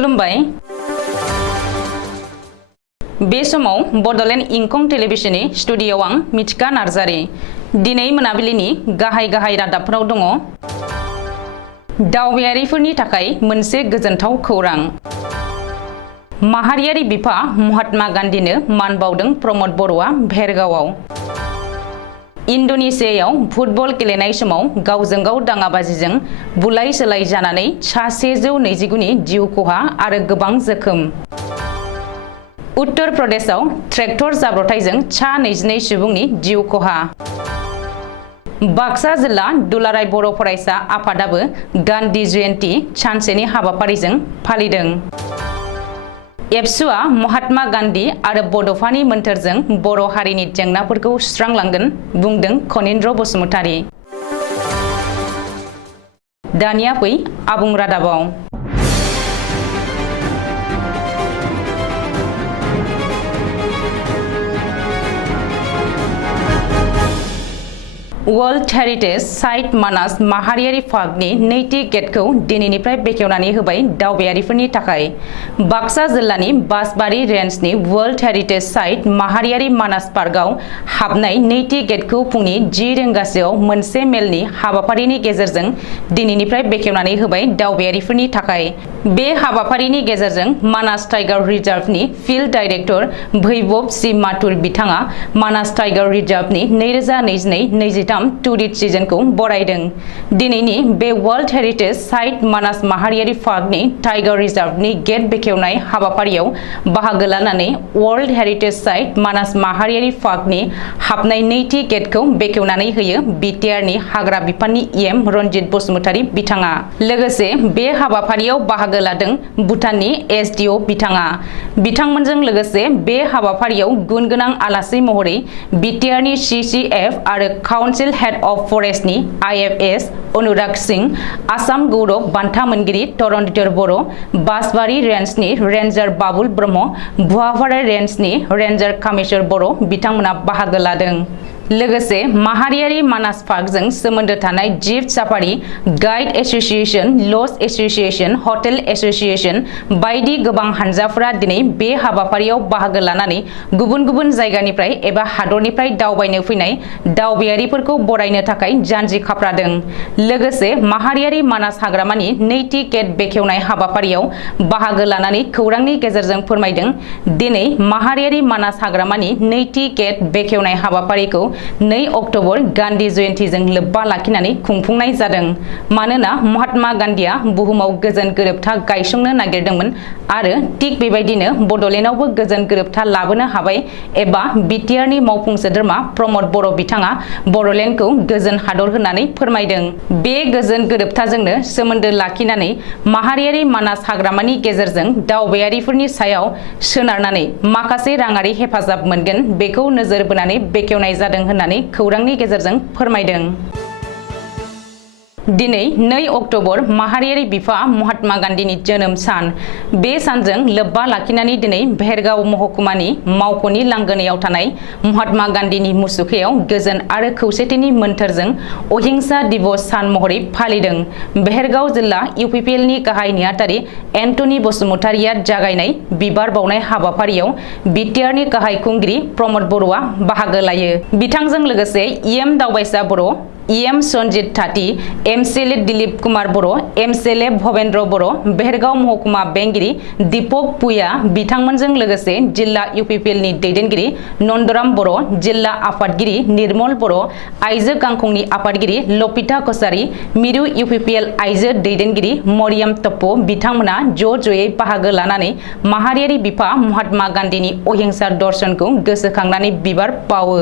खुलुमबाय बे समाव बडोलेण्ड इंखं टेलिभिजननि स्टुडिय'आव आं मिथिका नार्जारी दिनै मोनाबिलिनि गाहाय रादाबफोराव दङ दावबायारिफोरनि थाखाय मोनसे गोजोनथाव खौरां माहारियारि बिफा महात्मा गान्धीनो मान बावदों प्रमद बर'आ भेरगावआव इन्डोनेशियायाव फुटबल गेलेनाय समाव गावजों गाव दाङाबाजिजों बुलाय सोलाय जानानै सा 120 नि जिउ खहा आरो गोबां जोखोम उत्तर प्रदेशआव ट्रेक्टर जाब्रबथायजों सा 22 सुबुंनि जिउ खहा बाक्सा जिल्ला दुलाराय बर' फरायसा आफादाबो गान्धी जयन्ती सानसेनि हाबाफारिजों फालिदों एबसुआ महात्मा गान्धी आरो बड'फानि मोन्थोरजों बर' हारिनि जेंनाफोरखौ सुस्रांलांगोन बुंदों खनीन्द्र बसुमतारी दानिया फै आबुं रादाबाव वर्ल्ड हेरिटेज साइट मानास माहारियारि पार्कनि नैथि गेटखौ दिनैनिफ्राय बेखेवनानै होबाय दावबायारिफोरनि थाखाय बाक्सा जिल्लानि बासबारि रेन्जनि वर्ल्ड हेरिटेज साइट माहारियारि मानास पार्कआव हाबनाय नैथि गेटखौ फुंनि 10 रिंगासोआव मोनसे मेलनि हाबाफारिनि गेजेरजों दिनैनिफ्राय बेखेवनानै होबाय दावबायारिफोरनि थाखाय बे हाबाफारिनि गेजेरजों मानास टाइगार रिजार्भनि फिल्ड डाइरेक्टर भैबब सि माथुर बिथाङा मानास टाइगार रिजार्भनि 2022-23 टुरिस्ट सिजनखौ बरायदों दिनैनि बे वर्ल्ड हेरिटेज साइट मानास माहारियारि पार्कनि टाइगार रिजार्भनि गेट बेखेवनाय हाबाफारियाव बाहागो लानानै वर्ल्ड हेरिटेज साइट मानास माहारियारि पार्कनि हाबनाय नैथि गेटखौ बेखेवनानै होयो बिटिआरनि हाग्रा बिफाननि इएम रनजित बसुमतारी बिथाङा लोगोसे बे हाबाफारियाव बाहागो लादों भुटाननि एसडिअ बिथाङा बिथांमोनजों लोगोसे बे हाबाफारियाव गुनगोनां आलासि महरै बिटिआरनि सिसिएफ आरो council head of फरेस्टनि IFS Anurag Singh Assam गौरव बान्था मोनगिरि तरन्दिर बर' बासबारि रेन्जनि रेन्जार बाबुल ब्रह्म भुवाफारा रेन्जनि रेन्जार कामेश्वर बर' बिथांमोना बाहागो लादों लोगोसे माहारियारि मानास पार्कजों सोमोन्दो थानाय जिप साफारि गाइड एसोसिएशन लज एसोसिएशन हटेल एसोसिएशन बायदि गोबां हानजाफोरा दिनै बे हाबाफारियाव बाहागो लानानै गुबुन गुबुन जायगानिफ्राय एबा हादरनिफ्राय दावबायनो फैनाय दावबायारिफोरखौ बरायनो थाखाय जानजि खाफ्रादों लोगोसे माहारियारि मानास हाग्रामानि नैथि गेट बेखेवनाय हाबाफारियाव बाहागो लानानै खौरांनि गेजेरजों फोरमायदों दिनै माहारियारि मानास हाग्रामानि नैथि गेट बेखेवनाय हाबाफारिखौ 2 अक्ट'बर गान्धी जयन्तीजों लोब्बा लाखिनानै खुंफुंनाय जादों मानोना महात्मा गान्धीआ बुहुमाव गोजोन गोरोबथा गायसंनो नागिरदोंमोन आरो थिग बेबायदिनो बड'लेण्डआवबो गोजोन गोरोबथा लाबोनो हाबाय एबा बिटिआरनि मावफुं सोद्रोमा प्रमद बर' बिथाङा बड'लेण्डखौ गोजोन हादर होननानै फोरमायदों बे गोजोन गोरोबथाजोंनो सोमोन्दो लाखिनानै माहारियारि मानास हाग्रामानि गेजेरजों दावबायारिफोरनि सायाव सोनारनानै माखासे राङारि हेफाजाब मोनगोन बेखौ नोजोर बोनानै बेखेवनाय जादों होननानै खौरांनि गेजेरजों फोरमायदों दिनै 2 अक्ट'बर माहारियारि बिफा महात्मा गान्धीनि जोनोम सान बे सानजों लोब्बा लाखिनानै दिनै भेरगाव महकुमानि मावख'नि लांगोनायाव थानाय महात्मा गान्धीनि मुसुखायाव गोजोन आरो खौसेथिनि मोन्थोरजों अहिंसा दिवस सान महरै फालिदों भेरगाव जिल्ला इउपिपिएलनि गाहाय नेहाथारि एन्टनि बसुमतारीया जागायनाय बिबार बावनाय हाबाफारियाव बिटिआरनि गाहाय खुंगिरि प्रमद बर'आ बाहागो लायो बिथांजों लोगोसे इएम दावबायसा बर' इएम सन्जित थाटी एमसिएलए दिलीप कुमार बर' एमसिएलए भवेन्द्र बर' भेरगाव महकुमा बेंगिरि दीपक पुया बिथांमोनजों लोगोसे जिल्ला इउपिपिएलनि दैदेनगिरि नन्दराम बर' जिल्ला आफादगिरि निर्मल बर' आइजो गांखंनि आफादगिरि लपिता कसारी मिरु इउपिपिएल आइजो दैदेनगिरि मरियाम टप्प बिथांमोना ज'यै बाहागो लानानै माहारियारि बिफा महात्मा गान्धीनि अहिंसा दर्शनखौ गोसोखांनानै बिबार बावो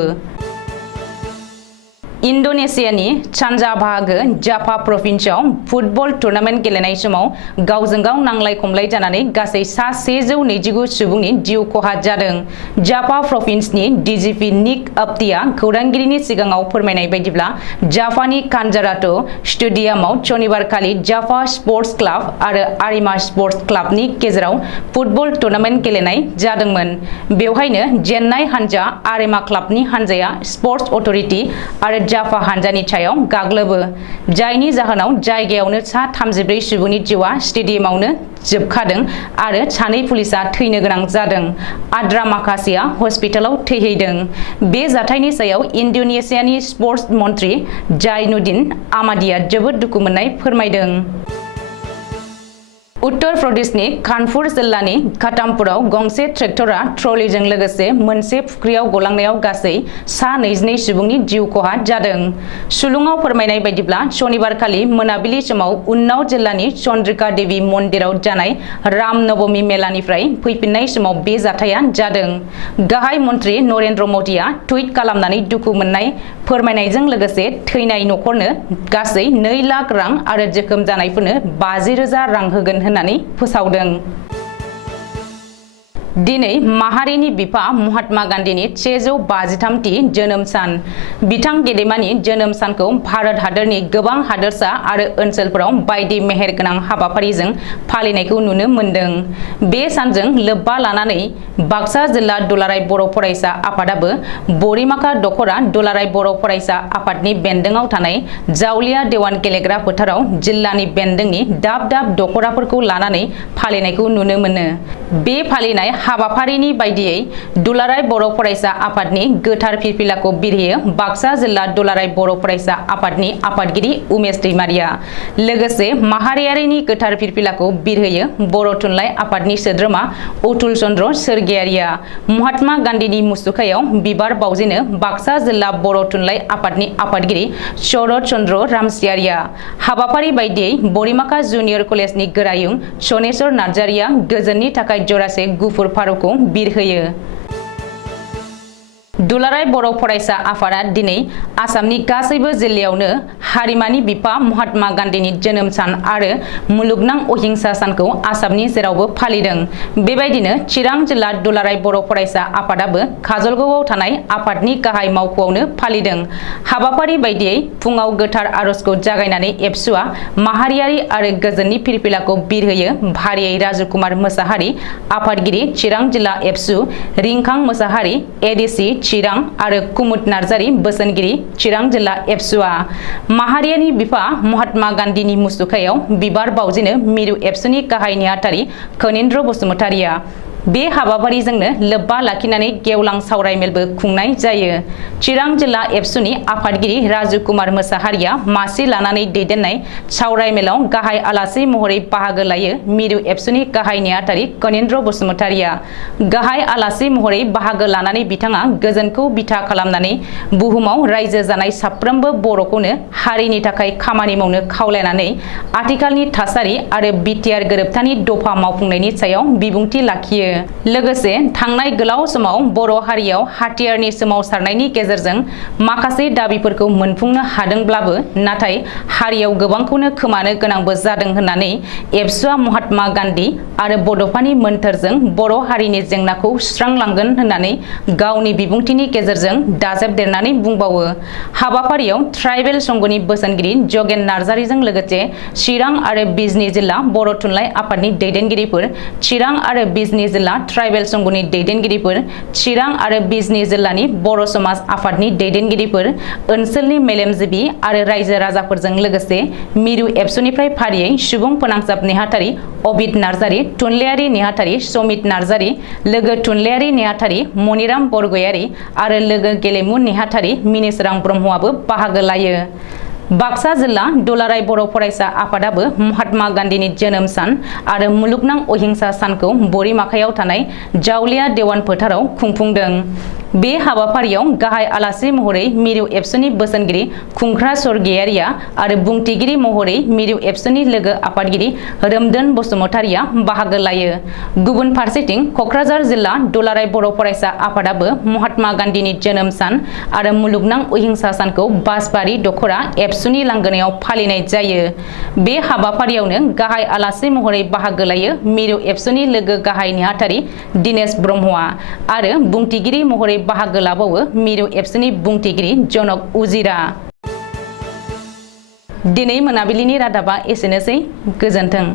इन्डोनेशियानि सानजा बाहागो जाफा प्रभिन्सआव फुटबल टुर्नामेन्ट गेलेनाय समाव गावजों गाव नांलाय खमलाय जानानै गासै सा 129 सुबुंनि जिउ खहा जादों जाफा प्रभिन्सनि डिजिपि निक अप्टिया खौरांगिरिनि सिगाङाव फोरमायनाय बायदिब्ला जाफानि कान्जारातो स्टेडियामाव शनिबारखालि जाफा स्पर्ट्स क्लाब आरो आरिमा स्पर्ट्स क्लाबनि गेजेराव फुटबल टुर्नामेन्ट गेलेनाय जादोंमोन बेवहायनो जेन्नाय हानजा आरिमा क्लाबनि हानजाया स्पर्ट्स अथरिटि आरो जाफा हानजानि सायाव गाग्लोबो जायनि जाहोनाव जायगायावनो सा 34 सुबुंनि जिउआ स्टेडियामावनो जोबखादों आरो 2 पुलिसा थैनो गोनां जादों आद्रा माखासेया हस्पिटालाव थैहैदों। बे जाथायनि सायाव इन्डोनेसियानि स्पर्ट्स मन्त्रि जाइनुद्दिन आमादिया जोबोद दुखु मोननाय फोरमायदों। उत्तर प्रदेशनि कानपुर जिल्लानि खातामपुराव गंसे ट्रेक्टरा ट्रलिजों लोगोसे मोनसे फुख्रियाव गलांनायाव गासै सा 22 सुबुंनि जिउ खहा जादों। सुलुङाव फोरमायनाय बायदिब्ला शनिबारखालि मोनाबिलि समाव उन्नाव जिल्लानि चन्द्रिका देवी मन्दिराव जानाय राम नवमी मेलानिफ्राय फैफिननाय समाव बे जाथाया जादों। गाहाय मन्त्रि नरेन्द्र मदिया टुइट खालामनानै दुखु मोननाय फोरमायनायजों लोगोसे थैनाय नखरनो गासै 2 लाख रां आरो जोखोम जानायफोरनो 50,000 रां होगोन होननानै फोसावदों। दिनै माहारिनि बिफा महात्मा गान्धीनि 153थि जोनोम सान। बिथां गेदेमानि जोनोम सानखौ भारत हादरनि गोबां हादोरसा आरो ओनसोलफोराव बायदि मेहेर गोनां हाबाफारिजों फालिनायखौ नुनो मोन्दों। बे सानजों लोब्बा लानानै बाक्सा जिल्ला दुलाराय बर' फरायसा आफादाबो बरिमाखा दख'रा दुलाराय बर' फरायसा आफादनि बेन्दोङाव थानाय जावलिया देवान गेलेग्रा फोथाराव जिल्लानि बेन्दोंनि दाब दाब दख'राफोरखौ लानानै फालिनायखौ नुनो मोनो। बे फालिनाय हाबाफारिनि बायदियै दुलाराय बर' फरायसा आफादनि गोथार फिरफिलाखौ बिरहोयो बाक्सा जिल्ला दुलाराय बर' फरायसा आफादनि आफादगिरि उमेश दैमारिया। लोगोसे माहारियारिनि गोथार फिरफिलाखौ बिरहोयो बर' थुनलाइ आफादनि सोद्रोमा अतुल चन्द्र सोरगियारिया। महात्मा गान्धीनि मुसुखायाव बिबार बावजेनो बाक्सा जिल्ला बर' थुनलाइ आफादनि आफादगिरि शरत चन्द्र रामसियारिया। हाबाफारि बायदियै बरिमाखा जुनियर कलेजनि गोरायुं सनेश्वर नार्जारिया गोजोननि थाखाय जरासे गुफुर फारौखौ बिरहोयो। दुलाराय बर' फरायसा आफादा दिनै आसामनि गासैबो जिल्लायावनो हारिमानि बिफा महात्मा गान्धीनि जोनोम सान आरो मुलुगनां अहिंसा सानखौ आसामनि जेरावबो फालिदों। बेबायदिनो चिरां जिल्ला दुलाराय बर' फरायसा आफादाबो काजलगावआव थानाय आफादनि गाहाय मावख'आवनो फालिदों। हाबाफारि बायदियै फुङाव गोथार आरजखौ जागायनानै एबसुआ माहारियारि आरो गोजोननि फिरफिलाखौ बिरहोयो भारियै राजुकुमार मोसाहारि आफादगिरि चिरां जिल्ला एबसु, रिंखां मोसाहारि एडिसि चिरां आरो कुमुद नार्जारि बोसोनगिरि चिरां जिल्ला एबसुआ। माहारियारि बिफा महात्मा गान्धीनि मुसुखायाव बिबार बावजेनो मिरु एबसुनि गाहाय नेहाथारि खनिन्द्र बसुमतारिया। बे हाबाफारिजोंनो लोब्बा लाखिनानै गेवलां सावरायमेलबो खुंनाय जायो। चिरां जिल्ला एबसुनि आफादगिरि राजुकुमार मोसाहारिया मासि लानानै दैदेननाय सावरायमेलाव गाहाय आलासि महरै बाहागो लायो मिरु एबसुनि गाहाय नेहाथारि खनिन्द्र बसुमतारिया। गाहाय आलासि महरै बाहागो लानानै बिथाङा गोजोनखौ बिथा खालामनानै बुहुमाव रायजो जानाय साफ्रोमबो बर'खौनो हारिनि थाखाय खामानि मावनो खावलायनानै आथिखालनि थासारि आरो बिटिआर गोरोबथानि दफा मावफुंनायनि सायाव बिबुंथि लाखियो। लोगोसे थांनाय गोलाव समाव बर' हारियाव हाथियारनि सोमावसारनायनि गेजेरजों माखासे दाबिफोरखौ मोनफुंनो हादोंब्लाबो नाथाय हारियाव गोबांखौनो खोमानो गोनांबो जादों होननानै एबसुआ महात्मा गान्धी आरो बड'फानि मोन्थोरजों बर' हारिनि जेंनाखौ सुस्रांलांगोन होननानै गावनि बिबुंथिनि गेजेरजों दाजाबदेरनानै बुंबावो। हाबाफारियाव ट्राइबेल संघनि बोसोनगिरि जगेन नार्जारिजों लोगोसे चिरां आरो बिजनी जिल्ला बर' थुनलाइ आफादनि दैदेनगिरिफोर, चिरां आरो बिजनी जिल्ला ट्राइबेल संघनि दैदेनगिरिफोर, चिरां आरो बिजनी जिल्लानि बर' समाज आफादनि दैदेनगिरिफोर, ओनसोलनि मेलेमजिबि आरो रायजो राजाफोरजों लोगोसे मिरु एबसुनिफ्राय फारियै सुबुं फोनांजाब नेहाथारि अबिद नार्जारि, थुनलाइयारि नेहाथारि समित नार्जारि, लोगो थुनलाइयारि नेहाथारि मनिराम बरगयारि आरो लोगो गेलेमु नेहाथारि मिनिसोरां ब्रह्मआबो बाहागो लायो। बाक्सा जिल्ला दुलाराय बर' फरायसा आफादाबो महात्मा गान्धीनि जोनोम सान आरो मुलुगनां अहिंसा सानखौ बरिमाखायाव थानाय जावलिया देवान फोथाराव खुंफुंदों। बे हाबाफारियाव गाहाय आलासि महरै मिरु एबसुनि बोसोनगिरि खुंख्रा सरगियारिया आरो बुंथिगिरि महरै मिरु एबसुनि लोगो आफादगिरि रोमदोन बसुमतारिया बाहागो लायो। गुबुन फारसेथिं क'क्राझार जिल्ला दुलाराय बर' फरायसा आफादाबो महात्मा गान्धीनि जोनोम सान आरो मुलुगनां अहिंसा सानखौ बासबारि दख'रा एबसुनि लांगोनायाव फालिनाय जायो। बे हाबाफारियावनो गाहाय आलासि महरै बाहागो लायो मिरु एबसुनि लोगो गाहाय नेहाथारि दिनेश ब्रह्मआ आरो बुंथिगिरि महरै बाहागो लाबावो मिरु एबसुनि बुंथिगिरि जनक उजिरा। दिनै मोनाबिलिनि रादाबा एसेनोसै। गोजोन्थों।